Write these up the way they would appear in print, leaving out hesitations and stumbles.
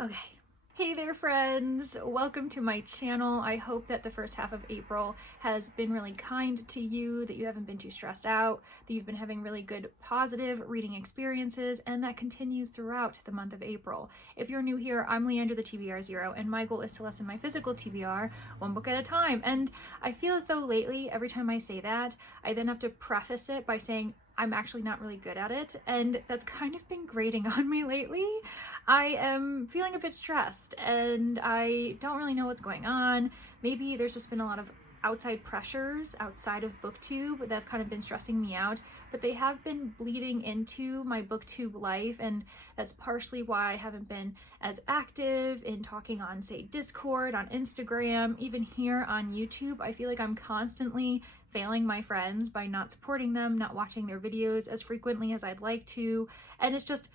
Okay. Hey there, friends! Welcome to my channel. I hope that the first half of April has been really kind to you, that you haven't been too stressed out, that you've been having really good positive reading experiences, and that continues throughout the month of April. If you're new here, I'm Leandra the TBR0, and my goal is to lessen my physical TBR one book at a time. And I feel as though lately, every time I say that, I then have to preface it by saying I'm actually not really good at it, and that's kind of been grating on me lately. I am feeling a bit stressed and I don't really know what's going on. Maybe there's just been a lot of outside pressures outside of booktube that have kind of been stressing me out, but they have been bleeding into my booktube life, and that's partially why I haven't been as active in talking on, say, Discord, on Instagram, even here on YouTube. I feel like I'm constantly failing my friends by not supporting them, not watching their videos as frequently as I'd like to, and it's just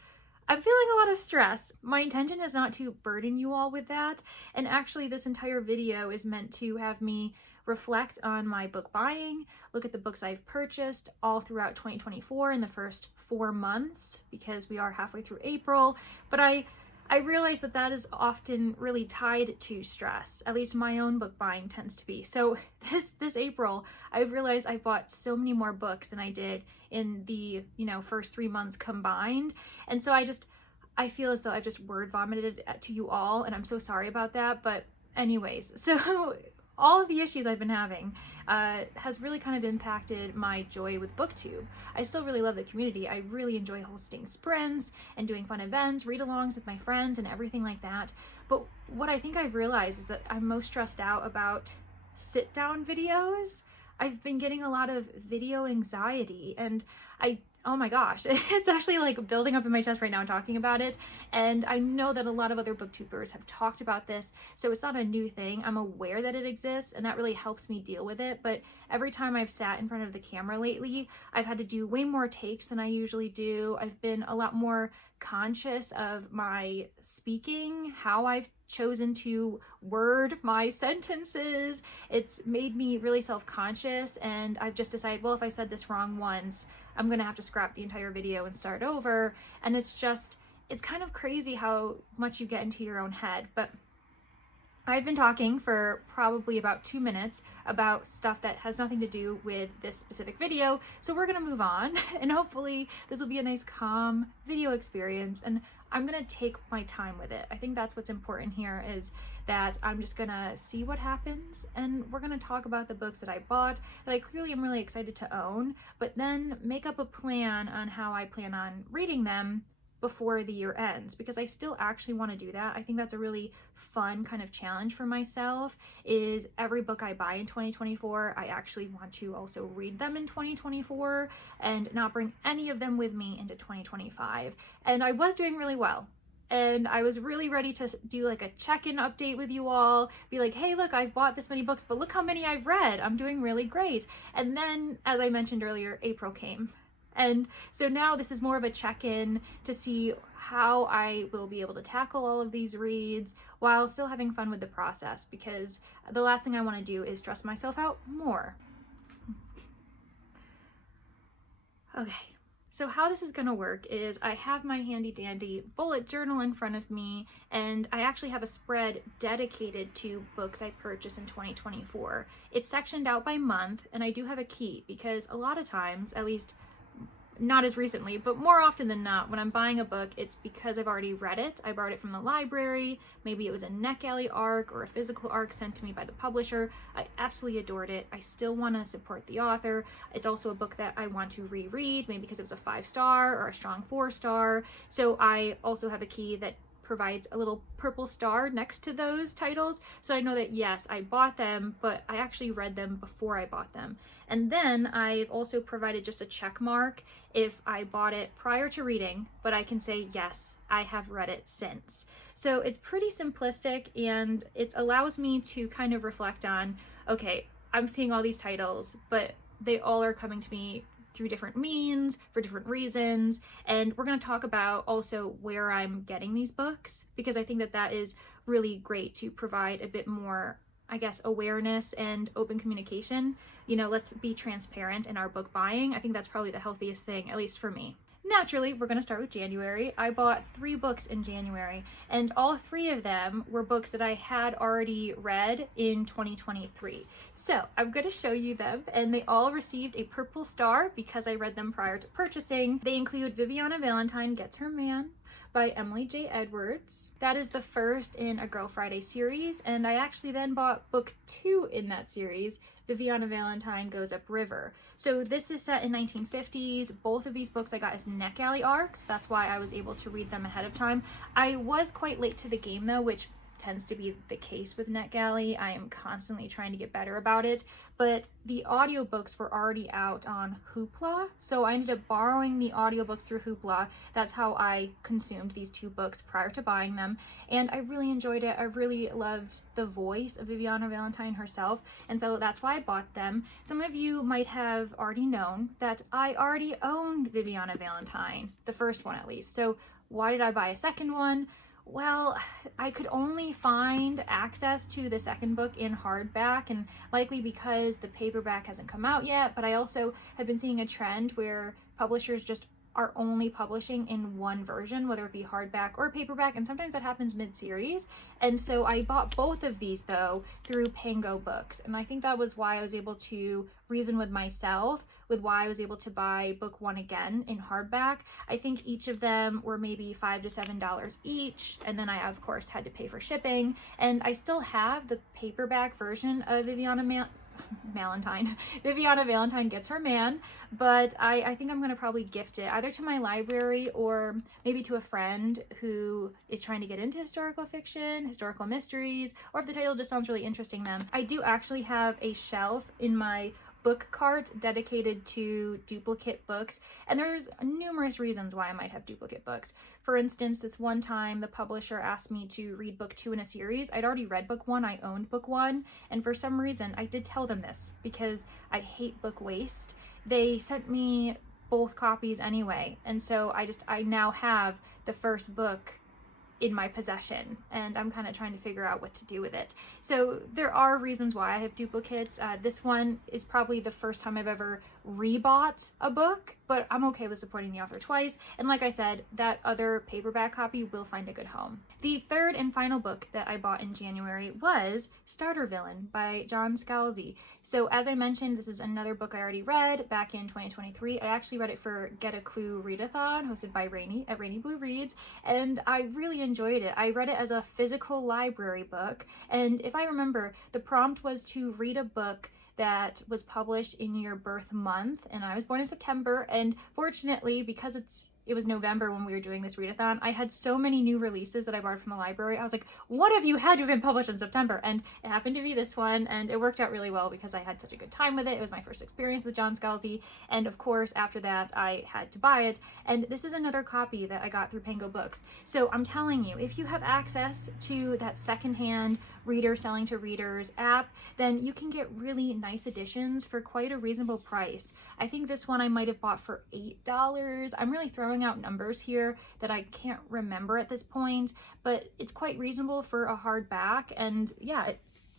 I'm feeling a lot of stress. My intention is not to burden you all with that, and actually this entire video is meant to have me reflect on my book buying, look at the books I've purchased all throughout 2024 in the first 4 months, because we are halfway through April, but I realize that that is often really tied to stress. At least my own book buying tends to be. So this April, I've realized I bought so many more books than I did in the, first 3 months combined. And so I feel as though I've just word vomited to you all, and I'm so sorry about that. But anyways, so all of the issues I've been having has really kind of impacted my joy with booktube. I still really love the community. I really enjoy hosting sprints and doing fun events, read-alongs with my friends and everything like that. But what I think I've realized is that I'm most stressed out about sit-down videos. I've been getting a lot of video anxiety, and oh my gosh, it's actually like building up in my chest right now talking about it. And I know that a lot of other booktubers have talked about this, so it's not a new thing. I'm aware that it exists, and that really helps me deal with it. But every time I've sat in front of the camera lately, I've had to do way more takes than I usually do. I've been a lot more conscious of my speaking, how I've chosen to word my sentences. It's made me really self-conscious, and I've just decided, well, if I said this wrong once, I'm gonna have to scrap the entire video and start over. And it's kind of crazy how much you get into your own head. But I've been talking for probably about 2 minutes about stuff that has nothing to do with this specific video, so we're gonna move on, and hopefully this will be a nice calm video experience, and I'm gonna take my time with it. I think that's what's important here, is that I'm just gonna see what happens, and we're gonna talk about the books that I bought that I clearly am really excited to own, but then make up a plan on how I plan on reading them before the year ends, because I still actually want to do that. I think that's a really fun kind of challenge for myself, is every book I buy in 2024, I actually want to also read them in 2024 and not bring any of them with me into 2025. And I was doing really well. And I was really ready to do like a check-in update with you all, be like, hey, look, I've bought this many books, but look how many I've read. I'm doing really great. And then, as I mentioned earlier, April came. And so now this is more of a check-in to see how I will be able to tackle all of these reads while still having fun with the process, because the last thing I want to do is stress myself out more. Okay, so how this is going to work is I have my handy dandy bullet journal in front of me, and I actually have a spread dedicated to books I purchased in 2024. It's sectioned out by month, and I do have a key because a lot of times, at least not as recently, but more often than not, when I'm buying a book, it's because I've already read it. I borrowed it from the library. Maybe it was a Neck Alley arc or a physical arc sent to me by the publisher. I absolutely adored it. I still want to support the author. It's also a book that I want to reread, maybe because it was a 5-star or a strong 4-star. So I also have a key that provides a little purple star next to those titles, so I know that yes, I bought them, but I actually read them before I bought them. And then I've also provided just a check mark if I bought it prior to reading, but I can say yes, I have read it since. So it's pretty simplistic, and it allows me to kind of reflect on, okay, I'm seeing all these titles, but they all are coming to me through different means, for different reasons, and we're going to talk about also where I'm getting these books, because I think that that is really great to provide a bit more, I guess, awareness and open communication. Let's be transparent in our book buying. I think that's probably the healthiest thing, at least for me. naturally, we're going to start with January. I bought 3 books in January, and all 3 of them were books that I had already read in 2023. So I'm going to show you them, and they all received a purple star because I read them prior to purchasing. They include Viviana Valentine Gets Her Man by Emily J. Edwards. That is the first in a Girl Friday series, and I actually then bought book 2 in that series, Viviana Valentine Goes Up River. So this is set in 1950s. Both of these books I got as NetGalley arcs. That's why I was able to read them ahead of time. I was quite late to the game though, which tends to be the case with NetGalley. I am constantly trying to get better about it, but the audiobooks were already out on Hoopla, so I ended up borrowing the audiobooks through Hoopla. That's how I consumed these 2 books prior to buying them, and I really enjoyed it. I really loved the voice of Viviana Valentine herself, and so that's why I bought them. Some of you might have already known that I already owned Viviana Valentine, the first one at least, so why did I buy a second one? Well, I could only find access to the second book in hardback, and likely because the paperback hasn't come out yet, but I also have been seeing a trend where publishers just are only publishing in one version, whether it be hardback or paperback, and sometimes that happens mid-series. And so I bought both of these though through Pango Books, and I think that was why I was able to reason with myself with why I was able to buy book 1 again in hardback. I think each of them were maybe $5 to $7 each, and then I of course had to pay for shipping, and I still have the paperback version of Viviana Valentine Gets Her Man, but I think I'm going to probably gift it either to my library or maybe to a friend who is trying to get into historical fiction, historical mysteries, or if the title just sounds really interesting them. I do actually have a shelf in my book cart dedicated to duplicate books, and there's numerous reasons why I might have duplicate books. For instance, this one time the publisher asked me to read book 2 in a series. I'd already read book 1, I owned book 1, and for some reason I did tell them this because I hate book waste. They sent me both copies anyway, and so I now have the first book in my possession, and I'm kind of trying to figure out what to do with it. So there are reasons why I have duplicates. This one is probably the first time I've ever rebought a book, but I'm okay with supporting the author twice, and like I said, that other paperback copy will find a good home. The third and final book that I bought in January was Starter Villain by John Scalzi. So as I mentioned, this is another book I already read back in 2023. I actually read it for Get a Clue Readathon, hosted by Rainy at Rainy Blue Reads, and I really enjoyed it. I read it as a physical library book, and if I remember, the prompt was to read a book that was published in your birth month, and I was born in September, and fortunately, because it was November when we were doing this readathon, I had so many new releases that I borrowed from the library. I was like, what have you had to have been published in September? And it happened to be this one, and it worked out really well because I had such a good time with it. It was my first experience with John Scalzi, and of course, after that, I had to buy it, and this is another copy that I got through Pango Books. So I'm telling you, if you have access to that secondhand reader selling to readers app, then you can get really nice editions for quite a reasonable price. I think this one I might have bought for $8. I'm really throwing out numbers here that I can't remember at this point, but it's quite reasonable for a hardback, and yeah,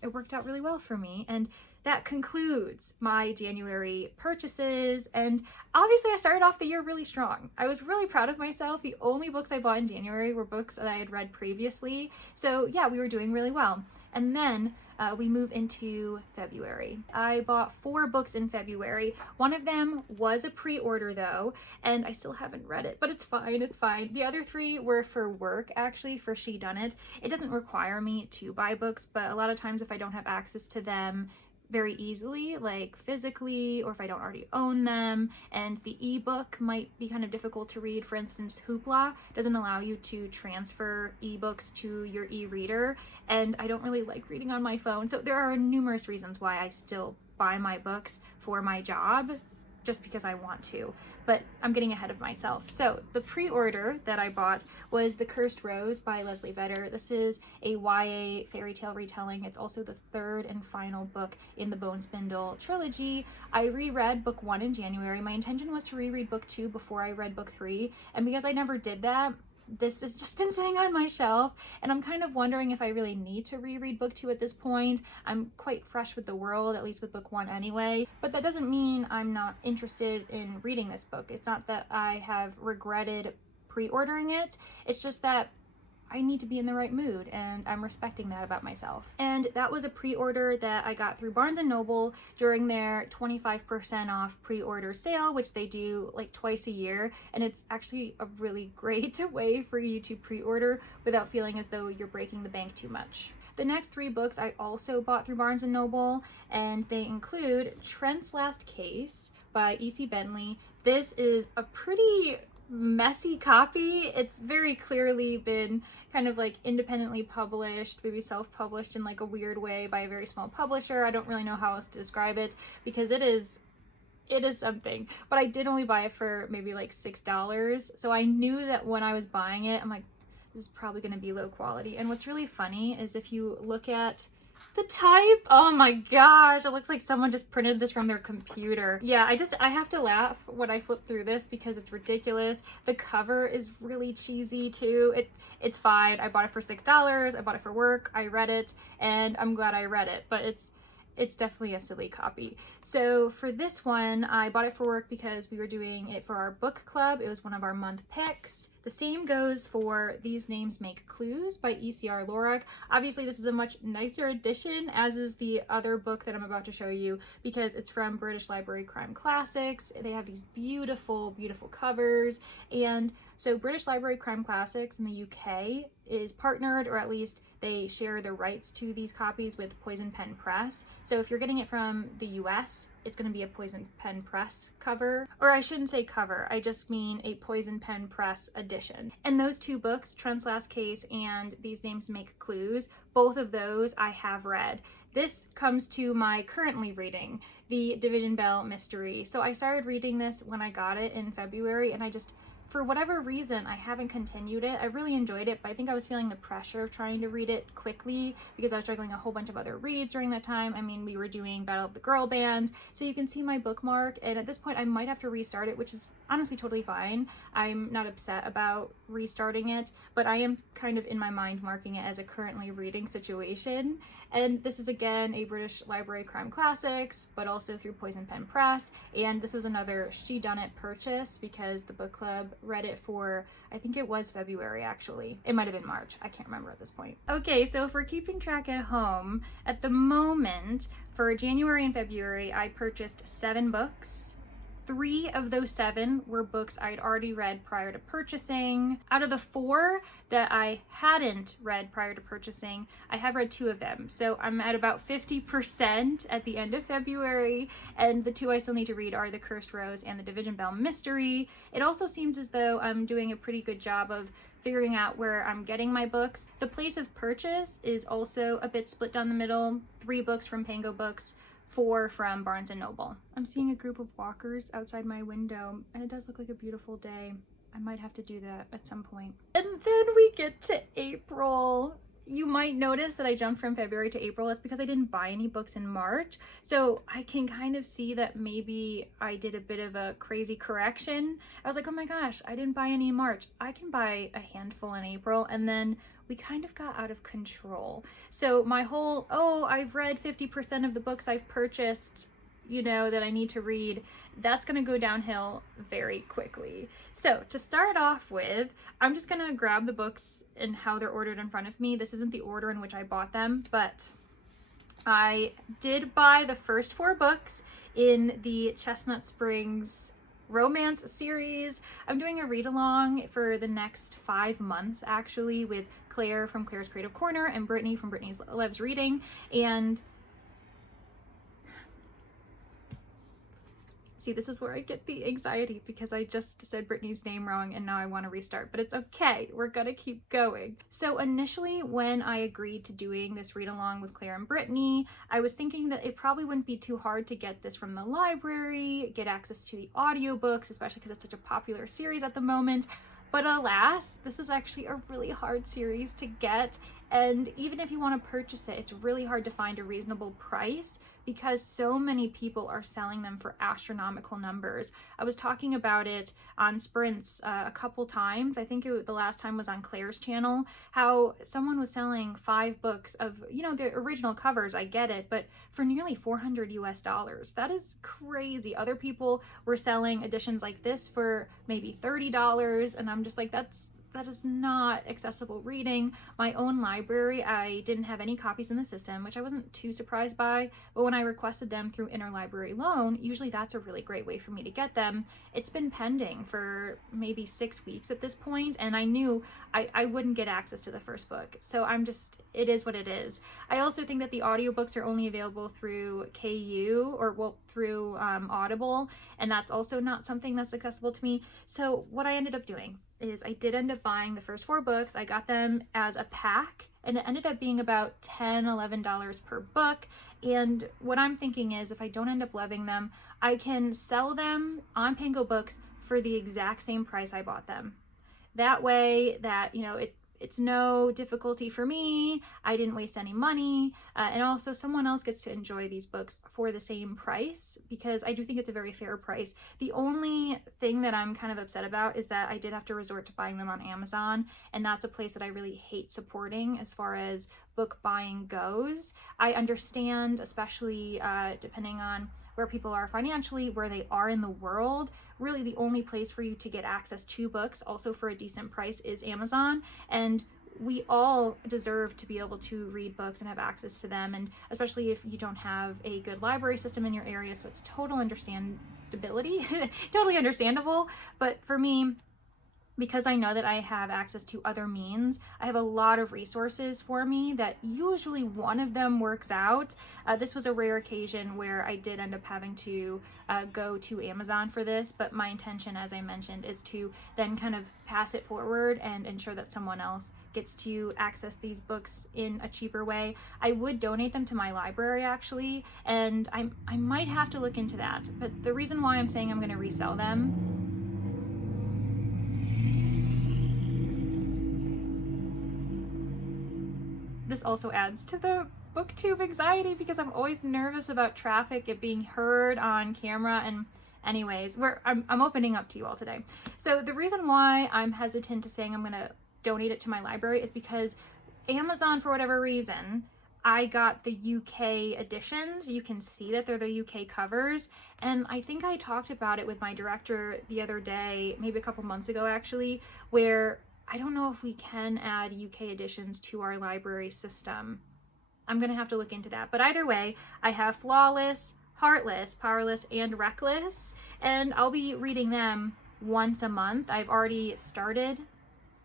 it worked out really well for me. And that concludes my January purchases, and obviously I started off the year really strong. I was really proud of myself. The only books I bought in January were books that I had read previously, so yeah, we were doing really well. And then we move into February. I bought 4 books in February. One of them was a pre-order though, and I still haven't read it, but it's fine, it's fine. The other 3 were for work, actually, for She Done It. It doesn't require me to buy books, but a lot of times if I don't have access to them very easily, like physically, or if I don't already own them, and the ebook might be kind of difficult to read. For instance, Hoopla doesn't allow you to transfer ebooks to your e-reader, and I don't really like reading on my phone. So there are numerous reasons why I still buy my books for my job, just because I want to, but I'm getting ahead of myself. So the pre-order that I bought was The Cursed Rose by Leslie Vedder. This is a YA fairy tale retelling. It's also the 3rd and final book in the Bone Spindle trilogy. I reread book 1 in January. My intention was to reread book 2 before I read book 3, and because I never did that, this has just been sitting on my shelf, and I'm kind of wondering if I really need to reread book 2 at this point. I'm quite fresh with the world, at least with book 1 anyway, but that doesn't mean I'm not interested in reading this book. It's not that I have regretted pre-ordering it, it's just that I need to be in the right mood, and I'm respecting that about myself. And that was a pre-order that I got through Barnes & Noble during their 25% off pre-order sale, which they do like twice a year. And it's actually a really great way for you to pre-order without feeling as though you're breaking the bank too much. The next 3 books I also bought through Barnes & Noble, and they include Trent's Last Case by E.C. Bentley. This is a pretty messy copy. It's very clearly been kind of like independently published, maybe self-published in like a weird way by a very small publisher. I don't really know how else to describe it because it is something, but I did only buy it for maybe like $6. So I knew that when I was buying it, I'm like, this is probably going to be low quality. And what's really funny is if you look at the type, oh my gosh, it looks like someone just printed this from their computer. Yeah, I have to laugh when I flip through this because it's ridiculous. The cover is really cheesy too. It's fine. I bought it for $6. I bought it for work. I read it, and I'm glad I read it, but it's definitely a silly copy. So for this one, I bought it for work because we were doing it for our book club. It was one of our month picks. The same goes for These Names Make Clues by E.C.R. Lorick. Obviously, this is a much nicer edition, as is the other book that I'm about to show you, because it's from British Library Crime Classics. They have these beautiful, beautiful covers. And so British Library Crime Classics in the UK is partnered, or at least they share the rights to these copies with Poison Pen Press. So if you're getting it from the US, it's going to be a Poison Pen Press cover. Or I shouldn't say cover, I just mean a Poison Pen Press edition. And those 2 books, Trent's Last Case and These Names Make Clues, both of those I have read. This comes to my currently reading, The Division Bell Mystery. So I started reading this when I got it in February, and for whatever reason, I haven't continued it. I really enjoyed it, but I think I was feeling the pressure of trying to read it quickly because I was juggling a whole bunch of other reads during that time. I mean, we were doing Battle of the Girl Bands, so you can see my bookmark, and at this point I might have to restart it, which is honestly totally fine. I'm not upset about restarting it, but I am kind of in my mind marking it as a currently reading situation. And this is again a British Library Crime Classics, but also through Poison Pen Press. And this was another She Done It purchase because the book club read it for, I think it was February actually. It might have been March. I can't remember at this point. Okay, so if we're keeping track at home, at the moment for January and February, I purchased 7 books. 3 of those 7 were books I'd already read prior to purchasing. Out of the 4 that I hadn't read prior to purchasing, I have read 2 of them. So I'm at about 50% at the end of February, and the 2 I still need to read are The Cursed Rose and The Division Bell Mystery. It also seems as though I'm doing a pretty good job of figuring out where I'm getting my books. The place of purchase is also a bit split down the middle. 3 books from Pango Books, 4 from Barnes & Noble. I'm seeing a group of walkers outside my window, and it does look like a beautiful day. I might have to do that at some point. And then we get to April. You might notice that I jumped from February to April. That's because I didn't buy any books in March. So I can kind of see that maybe I did a bit of a crazy correction. I was like, oh my gosh, I didn't buy any in March. I can buy a handful in April. And then we kind of got out of control. So my whole, oh, I've read 50% of the books I've purchased, you know, that I need to read, that's gonna go downhill very quickly. So to start off with, I'm just gonna grab the books and how they're ordered in front of me. This isn't the order in which I bought them, but I did buy the first 4 books in the Chestnut Springs romance series. I'm doing a read along for the next 5 months actually with Claire from Claire's Creative Corner and Brittany from Brittany's Loves Reading. And see, this is where I get the anxiety because I just said Brittany's name wrong and now I want to restart, but it's okay. We're gonna keep going. So initially when I agreed to doing this read along with Claire and Brittany, I was thinking that it probably wouldn't be too hard to get this from the library, get access to the audiobooks, especially because it's such a popular series at the moment. But alas, this is actually a really hard series to get. And even if you want to purchase it, it's really hard to find a reasonable price because so many people are selling them for astronomical numbers. I was talking about it on Sprints a couple times. I think the last time was on Claire's channel, how someone was selling 5 books of, you know, the original covers, I get it, but for nearly $400 US. That is crazy. Other people were selling editions like this for maybe $30, and I'm just like, that is not accessible reading. My own library, I didn't have any copies in the system, which I wasn't too surprised by, but when I requested them through interlibrary loan, usually that's a really great way for me to get them. It's been pending for maybe 6 weeks at this point, and I knew I wouldn't get access to the first book. So it is what it is. I also think that the audiobooks are only available through KU or through Audible, and that's also not something that's accessible to me. So what I ended up doing is I did end up buying the first 4 books. I got them as a pack, and it ended up being about $10, $11 per book. And what I'm thinking is, if I don't end up loving them, I can sell them on Pango Books for the exact same price I bought them. That way that, you know, it's no difficulty for me. I didn't waste any money. And also someone else gets to enjoy these books for the same price, because I do think it's a very fair price. The only thing that I'm kind of upset about is that I did have to resort to buying them on Amazon. And that's a place that I really hate supporting as far as book buying goes. I understand, especially depending on where people are financially, where they are in the world. Really the only place for you to get access to books, also for a decent price, is Amazon. And we all deserve to be able to read books and have access to them, and especially if you don't have a good library system in your area. So it's totally understandable. But for me, because I know that I have access to other means, I have a lot of resources for me that usually one of them works out. This was a rare occasion where I did end up having to go to Amazon for this, but my intention, as I mentioned, is to then kind of pass it forward and ensure that someone else gets to access these books in a cheaper way. I would donate them to my library, actually, and I might have to look into that. But the reason why I'm saying I'm going to resell them, this also adds to the booktube anxiety, because I'm always nervous about traffic, it being heard on camera. And anyways, I'm opening up to you all today. So the reason why I'm hesitant to saying I'm gonna donate it to my library is because Amazon, for whatever reason, I got the UK editions. You can see that they're the UK covers. And I think I talked about it with my director the other day, maybe a couple months ago actually, where I don't know if we can add UK editions to our library system. I'm going to have to look into that. But either way, I have Flawless, Heartless, Powerless, and Reckless, and I'll be reading them once a month. I've already started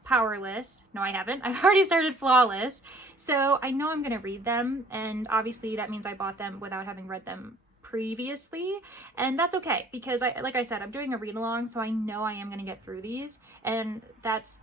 Powerless. No, I haven't. I've already started Flawless. So I know I'm going to read them, and obviously that means I bought them without having read them previously, and that's okay, because like I said, I'm doing a read along, so I know I am going to get through these, and that's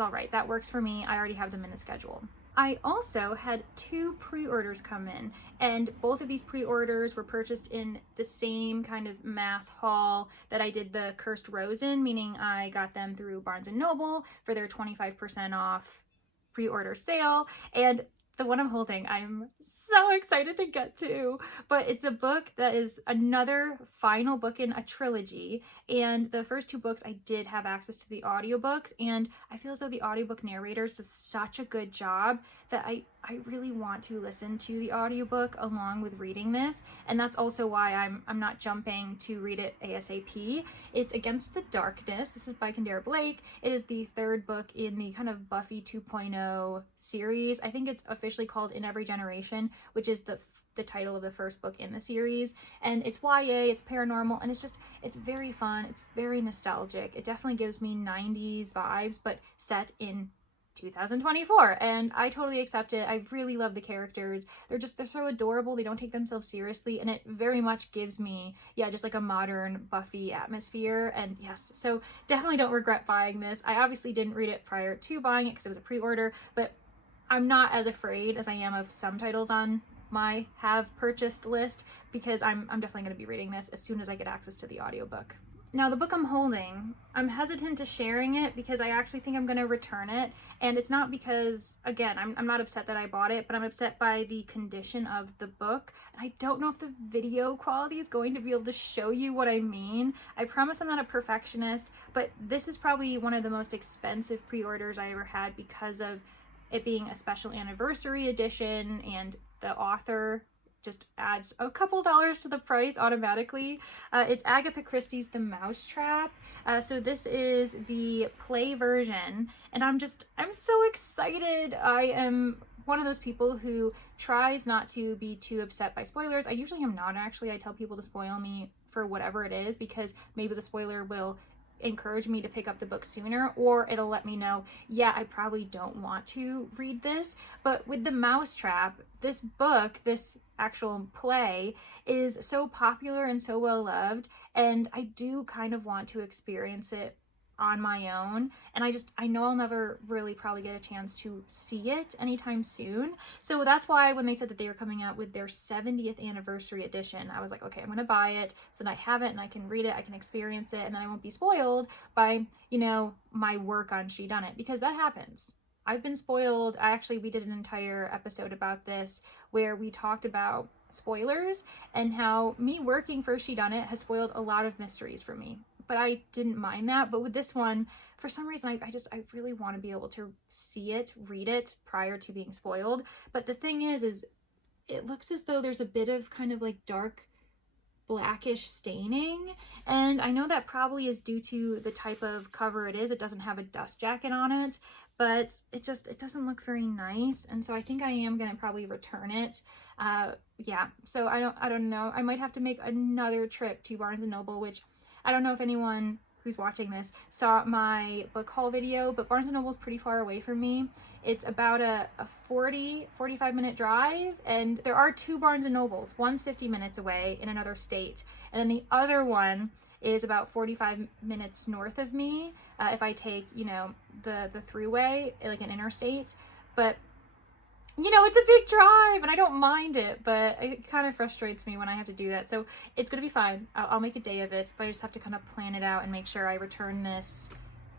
all right. That works for me. I already have them in the schedule. I also had 2 pre-orders come in, and both of these pre-orders were purchased in the same kind of mass haul that I did the Cursed Rose in, meaning I got them through Barnes & Noble for their 25% off pre-order sale. And the one I'm holding, I'm so excited to get to, but it's a book that is another final book in a trilogy, and the first 2 books I did have access to the audiobooks, and I feel as though the audiobook narrators does such a good job that I really want to listen to the audiobook along with reading this, and that's also why I'm not jumping to read it ASAP. It's Against the Darkness. This is by Kendare Blake. It is the 3rd book in the kind of Buffy 2.0 series. I think it's officially called In Every Generation, which is the title of the first book in the series, and it's YA, it's paranormal, and it's very fun, it's very nostalgic. It definitely gives me 90s vibes, but set in 2024, and I totally accept it. I really love the characters. They're so adorable. They don't take themselves seriously, and it very much gives me, just like a modern Buffy atmosphere. And yes, so definitely don't regret buying this. I obviously didn't read it prior to buying it because it was a pre-order, but I'm not as afraid as I am of some titles on my have purchased list, because I'm definitely going to be reading this as soon as I get access to the audiobook. Now the book I'm holding, I'm hesitant to sharing it because I actually think I'm going to return it. And it's not because, again, I'm not upset that I bought it, but I'm upset by the condition of the book. And I don't know if the video quality is going to be able to show you what I mean. I promise I'm not a perfectionist, but this is probably one of the most expensive pre-orders I ever had because of it being a special anniversary edition, and the author just adds a couple dollars to the price automatically. It's Agatha Christie's The Mousetrap. So this is the play version, and I'm so excited. I am one of those people who tries not to be too upset by spoilers. I usually am not, actually. I tell people to spoil me for whatever it is because maybe the spoiler will encourage me to pick up the book sooner, or it'll let me know, yeah, I probably don't want to read this. But with The Mousetrap, this book, this actual play, is so popular and so well loved, and I do kind of want to experience it on my own, and I know I'll never really probably get a chance to see it anytime soon. So that's why when they said that they were coming out with their 70th anniversary edition, I was like, okay, I'm gonna buy it so that I have it and I can read it, I can experience it, and then I won't be spoiled by, you know, my work on She Done It, because that happens. I've been spoiled. We did an entire episode about this where we talked about spoilers and how me working for She Done It has spoiled a lot of mysteries for me. But I didn't mind that. But with this one, for some reason, I really want to be able to see it, read it prior to being spoiled. But the thing is it looks as though there's a bit of kind of like dark blackish staining. And I know that probably is due to the type of cover it is. It doesn't have a dust jacket on it, but it doesn't look very nice. And so I think I am going to probably return it. Yeah, so I don't know. I might have to make another trip to Barnes & Noble, which I don't know if anyone who's watching this saw my book haul video, but Barnes & Noble is pretty far away from me. It's about a 45 minute drive, and there are two Barnes & Nobles. One's 50 minutes away in another state, and then the other one is about 45 minutes north of me if I take, you know, the thruway, like an interstate. But you know, it's a big drive and I don't mind it, but it kind of frustrates me when I have to do that. So it's going to be fine. I'll make a day of it, but I just have to kind of plan it out and make sure I return this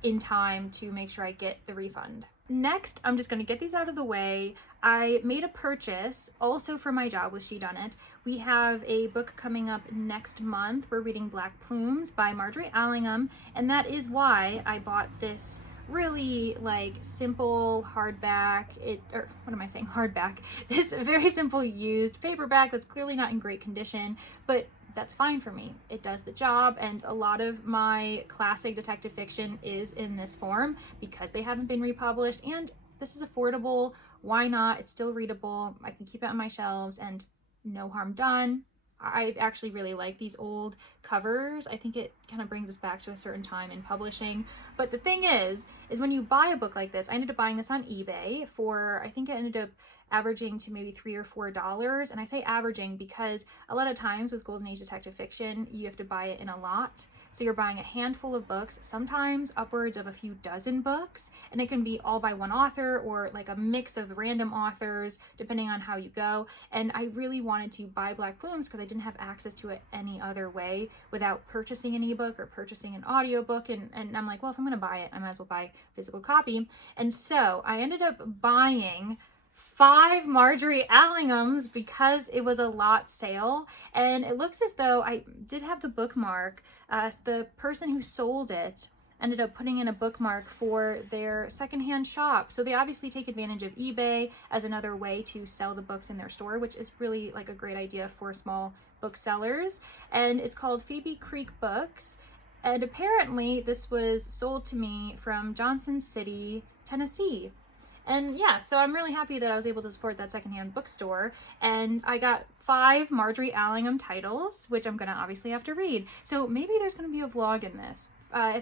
in time to make sure I get the refund. Next, I'm just going to get these out of the way. I made a purchase also for my job with She Done It. We have a book coming up next month. We're reading Black Plumes by Marjorie Allingham, and that is why I bought this really like simple hardback, hardback, this very simple used paperback that's clearly not in great condition, but that's fine for me. It does the job, and a lot of my classic detective fiction is in this form because they haven't been republished, and this is affordable. Why not? It's still readable. I can keep it on my shelves and no harm done. I actually really like these old covers. I think it kind of brings us back to a certain time in publishing. But the thing is when you buy a book like this, I ended up buying this on eBay for, I think it ended up averaging to maybe $3 or $4. And I say averaging because a lot of times with Golden Age detective fiction, you have to buy it in a lot. So you're buying a handful of books, sometimes upwards of a few dozen books, and it can be all by one author or like a mix of random authors, depending on how you go. And I really wanted to buy Black Plumes because I didn't have access to it any other way without purchasing an ebook or purchasing an audiobook. And I'm like, well, if I'm gonna buy it, I might as well buy physical copy. And so I ended up buying 5 Marjorie Allinghams because it was a lot sale, and it looks as though I did have the bookmark. The person who sold it ended up putting in a bookmark for their secondhand shop, so they obviously take advantage of eBay as another way to sell the books in their store, which is really like a great idea for small booksellers. And it's called Phoebe Creek Books, and apparently this was sold to me from Johnson City, Tennessee. And yeah, so I'm really happy that I was able to support that secondhand bookstore, and I got 5 Marjorie Allingham titles, which I'm gonna obviously have to read. So maybe there's gonna be a vlog in this.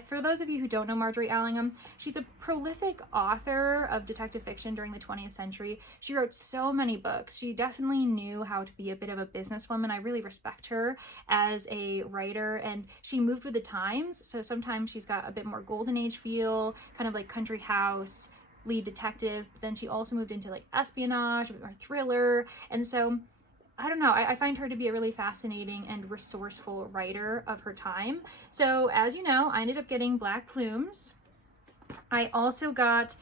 For those of you who don't know Marjorie Allingham, she's a prolific author of detective fiction during the 20th century. She wrote so many books. She definitely knew how to be a bit of a businesswoman. I really respect her as a writer, and she moved with the times. So sometimes she's got a bit more golden age feel, kind of like country house, lead detective, but then she also moved into like espionage, or thriller. And so I don't know, I find her to be a really fascinating and resourceful writer of her time. So as you know, I ended up getting Black Plumes. I also got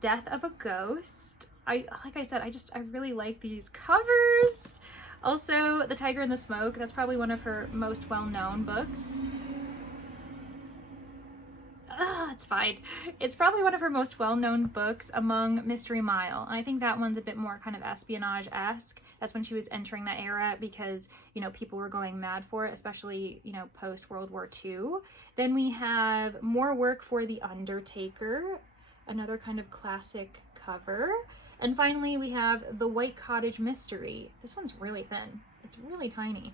Death of a Ghost. Like I said, I really like these covers. Also, The Tiger and the Smoke. That's probably one of her most well-known books. It's fine. It's probably one of her most well-known books among Mystery Mile. And I think that one's a bit more kind of espionage-esque. That's when she was entering that era because, you know, people were going mad for it, especially, you know, post-World War II. Then we have more work for The Undertaker, another kind of classic cover. And finally, we have The White Cottage Mystery. This one's really thin. It's really tiny.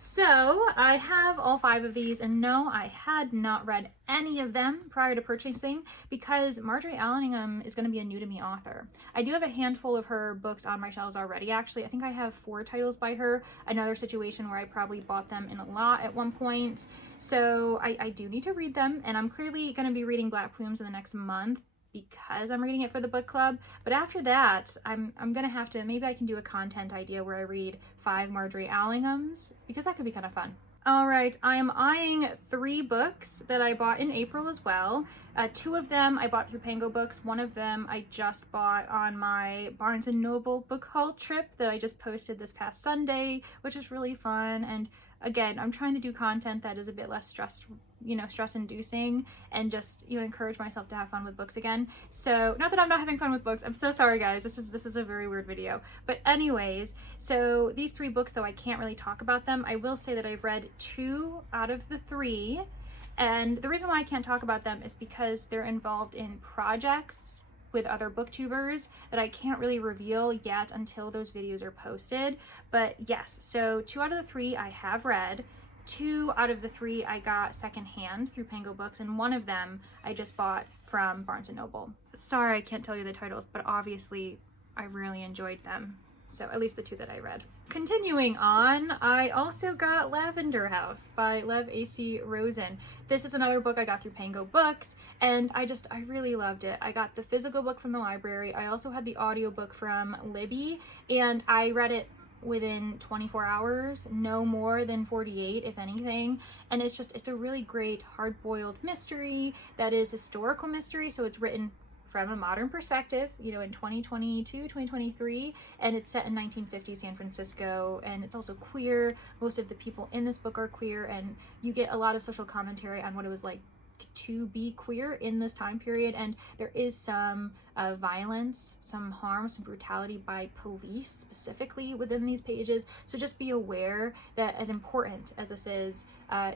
So I have all 5 of these, and no, I had not read any of them prior to purchasing because Marjorie Allingham is going to be a new to me author. I do have a handful of her books on my shelves already, actually. I think I have 4 titles by her, another situation where I probably bought them in a lot at one point. So I do need to read them, and I'm clearly going to be reading Black Plumes in the next month because I'm reading it for the book club. But after that, I'm gonna have to, maybe I can do a content idea where I read 5 Marjorie Allinghams, because that could be kind of fun. All right, I am eyeing 3 books that I bought in April as well. 2 of them I bought through Pango Books. One of them I just bought on my Barnes & Noble book haul trip that I just posted this past Sunday, which was really fun. And again, I'm trying to do content that is a bit less stress-inducing and just, you know, encourage myself to have fun with books again. So, not that I'm not having fun with books. I'm so sorry, guys. This is a very weird video. But anyways, so these 3 books, though I can't really talk about them, I will say that I've read 2 out of the 3. And the reason why I can't talk about them is because they're involved in projects with other booktubers that I can't really reveal yet until those videos are posted. But yes, so 2 out of the 3 I have read. 2 out of the 3 I got secondhand through Pango Books, and 1 of them I just bought from Barnes & Noble. Sorry I can't tell you the titles, but obviously I really enjoyed them. So at least the 2 that I read. Continuing on, I also got Lavender House by Lev A.C. Rosen. This is another book I got through Pango Books, and I really loved it. I got the physical book from the library. I also had the audiobook from Libby, and I read it within 24 hours, no more than 48, if anything. And it's a really great hard-boiled mystery that is historical mystery, so it's written from a modern perspective, you know, in 2022, 2023, and it's set in 1950 San Francisco, and it's also queer. Most of the people in this book are queer, and you get a lot of social commentary on what it was like to be queer in this time period, and there is some violence, some harm, some brutality by police specifically within these pages. So just be aware that, as important as this is,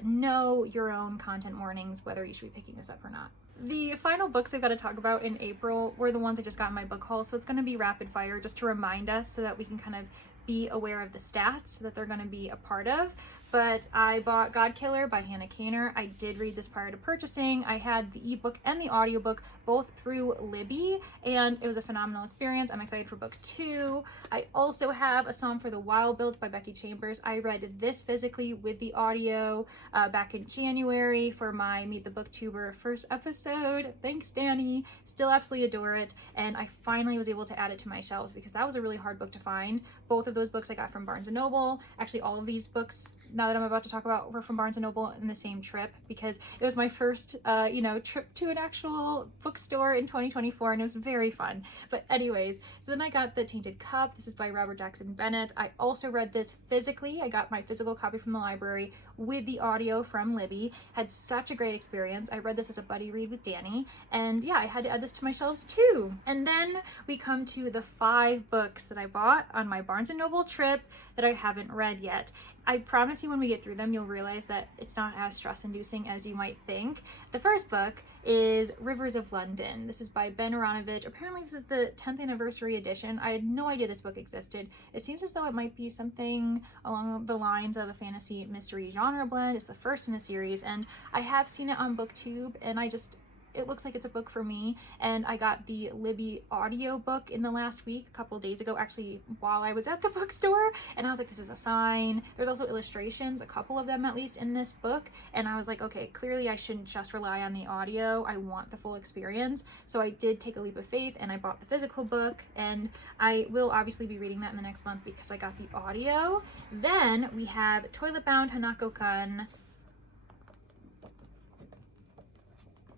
know your own content warnings, whether you should be picking this up or not. The final books I've got to talk about in April were the ones I just got in my book haul, so it's going to be rapid fire just to remind us so that we can kind of be aware of the stats that they're going to be a part of. But I bought Godkiller by Hannah Kaner. I did read this prior to purchasing. I had the ebook and the audiobook both through Libby, and it was a phenomenal experience. I'm excited for book 2. I also have A Psalm for the Wild Built by Becky Chambers. I read this physically with the audio back in January for my Meet the Booktuber first episode. Thanks, Danny. Still absolutely adore it, and I finally was able to add it to my shelves because that was a really hard book to find. Both of those books I got from Barnes & Noble. Actually, all of these books now that I'm about to talk about were from Barnes & Noble in the same trip because it was my first, trip to an actual bookstore in 2024, and it was very fun. But anyways, so then I got The Tainted Cup. This is by Robert Jackson Bennett. I also read this physically. I got my physical copy from the library with the audio from Libby. Had such a great experience. I read this as a buddy read with Danny, and yeah, I had to add this to my shelves too. And then we come to the 5 books that I bought on my Barnes & Noble trip that I haven't read yet. I promise you when we get through them, you'll realize that it's not as stress-inducing as you might think. The first book is Rivers of London. This is by Ben Aronovich. Apparently this is the 10th anniversary edition. I had no idea this book existed. It seems as though it might be something along the lines of a fantasy mystery genre blend. It's the first in the series, and I have seen it on BookTube, and it looks like it's a book for me. And I got the Libby audio book in the last week, a couple days ago, actually while I was at the bookstore, and I was like, this is a sign. There's also illustrations, a couple of them at least, in this book, and I was like, okay, clearly I shouldn't just rely on the audio. I want the full experience. So I did take a leap of faith and I bought the physical book, and I will obviously be reading that in the next month because I got the audio. Then we have Toilet Bound Hanako-kun.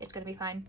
It's gonna be fine.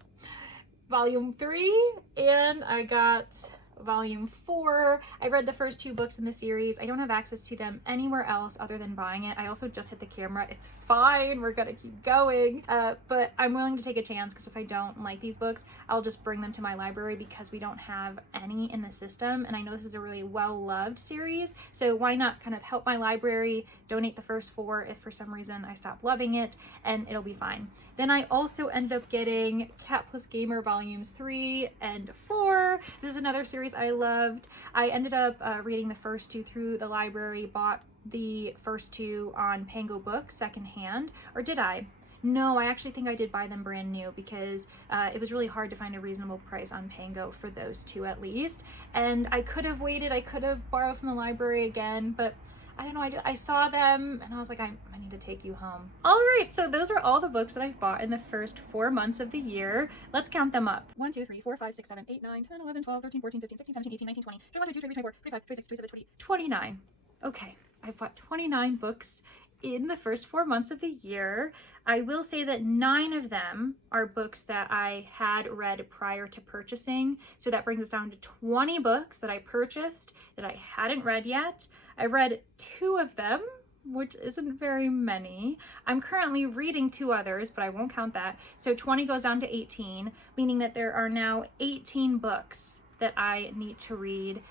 Volume 3, and I got volume 4. I read the first 2 books in the series. I don't have access to them anywhere else other than buying it. I also just hit the camera. It's fine. We're gonna keep going. But I'm willing to take a chance because if I don't like these books, I'll just bring them to my library because we don't have any in the system. And I know this is a really well-loved series. So why not kind of help my library, donate the first 4 if for some reason I stop loving it, and it'll be fine. Then I also ended up getting Cat Plus Gamer Volumes 3 and 4. This is another series I loved. I ended up reading the first 2 through the library, bought the first 2 on Pango Books secondhand, or did I? No, I actually think I did buy them brand new because it was really hard to find a reasonable price on Pango for those 2 at least. And I could have waited, I could have borrowed from the library again, but I don't know, I saw them and I was like, I need to take you home. All right, so those are all the books that I've bought in the first 4 months of the year. Let's count them up. 1, 2, 3, 4, 5, 6, 7, 8, 9, 10, 11, 12, 13, 14, 15, 16, 17, 18, 19, 20, 21, 22, 23, 24, 25, 26, 27, 28, 29. Okay, I've bought 29 books in the first 4 months of the year. I will say that 9 of them are books that I had read prior to purchasing. So that brings us down to 20 books that I purchased that I hadn't read yet. I read 2 of them, which isn't very many. I'm currently reading 2 others, but I won't count that. So 20 goes down to 18, meaning that there are now 18 books that I need to read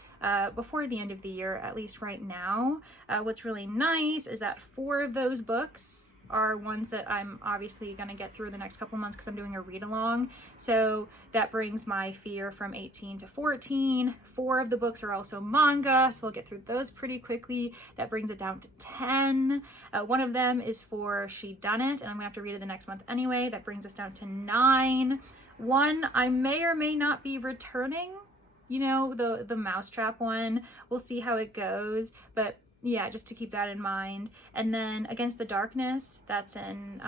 before the end of the year, at least right now. What's really nice is that 4 of those books are ones that I'm obviously going to get through the next couple months because I'm doing a read along. So that brings my fear from 18 to 14. 4 of the books are also manga, so we'll get through those pretty quickly. That brings it down to 10. One of them is for She Done It, and I'm gonna have to read it the next month anyway. That brings us down to 9. One I may or may not be returning, you know, the Mousetrap one. We'll see how it goes, but yeah, just to keep that in mind. And then Against the Darkness, that's an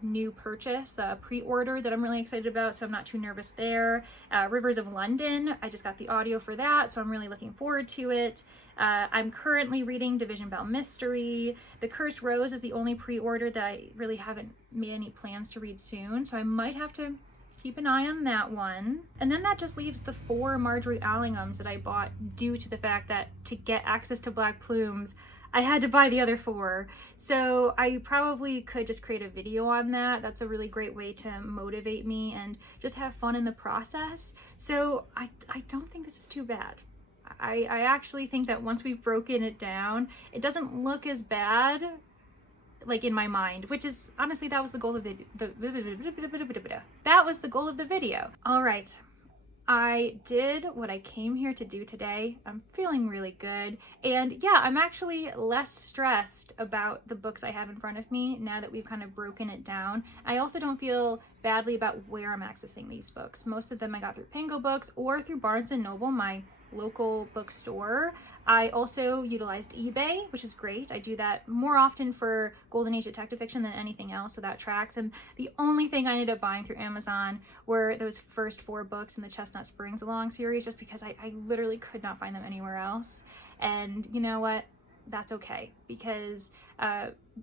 new purchase, a pre-order that I'm really excited about, so I'm not too nervous there. Rivers of London, I just got the audio for that, so I'm really looking forward to it. I'm currently reading Division Bell Mystery. The Cursed Rose is the only pre-order that I really haven't made any plans to read soon, so I might have to keep an eye on that one. And then that just leaves the 4 Marjorie Allinghams that I bought due to the fact that to get access to Black Plumes, I had to buy the other 4. So I probably could just create a video on that. That's a really great way to motivate me and just have fun in the process. So I don't think this is too bad. I actually think that once we've broken it down, it doesn't look as bad, like in my mind, which is honestly, that was the goal of the video. All right, I did what I came here to do today. I'm feeling really good, and yeah, I'm actually less stressed about the books I have in front of me now that we've kind of broken it down. I also don't feel badly about where I'm accessing these books. Most of them I got through Pango Books or through Barnes & Noble, my local bookstore. I also utilized eBay, which is great. I do that more often for Golden Age detective fiction than anything else, so that tracks. And the only thing I ended up buying through Amazon were those first 4 books in the Chestnut Springs Along series, just because I literally could not find them anywhere else. And you know what? That's okay, because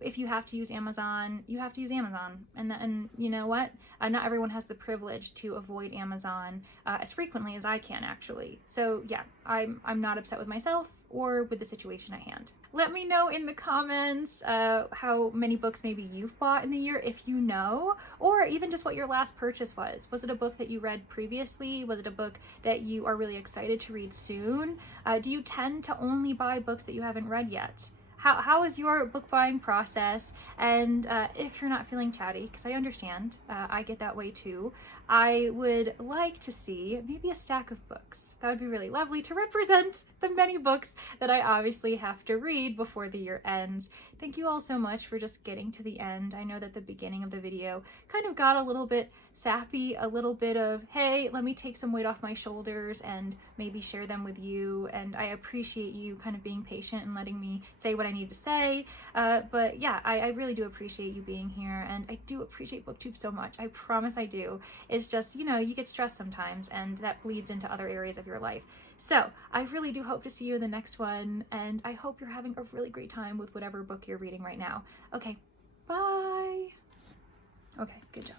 if you have to use Amazon, you have to use Amazon. And you know what? Not everyone has the privilege to avoid Amazon as frequently as I can, actually. So yeah, I'm not upset with myself or with the situation at hand. Let me know in the comments how many books maybe you've bought in the year, if you know, or even just what your last purchase was. Was it a book that you read previously? Was it a book that you are really excited to read soon? Do you tend to only buy books that you haven't read yet? How is your book buying process? And if you're not feeling chatty, because I understand, I get that way too, I would like to see maybe a stack of books. That would be really lovely to represent the many books that I obviously have to read before the year ends. Thank you all so much for just getting to the end. I know that the beginning of the video kind of got a little bit sappy, a little bit of, hey, let me take some weight off my shoulders and maybe share them with you. And I appreciate you kind of being patient and letting me say what I need to say. But yeah, I really do appreciate you being here, and I do appreciate booktube so much. I promise I do. It's just, you know, you get stressed sometimes, and that bleeds into other areas of your life. So I really do hope to see you in the next one, and I hope you're having a really great time with whatever book you're reading right now. Okay, bye. Okay, good job.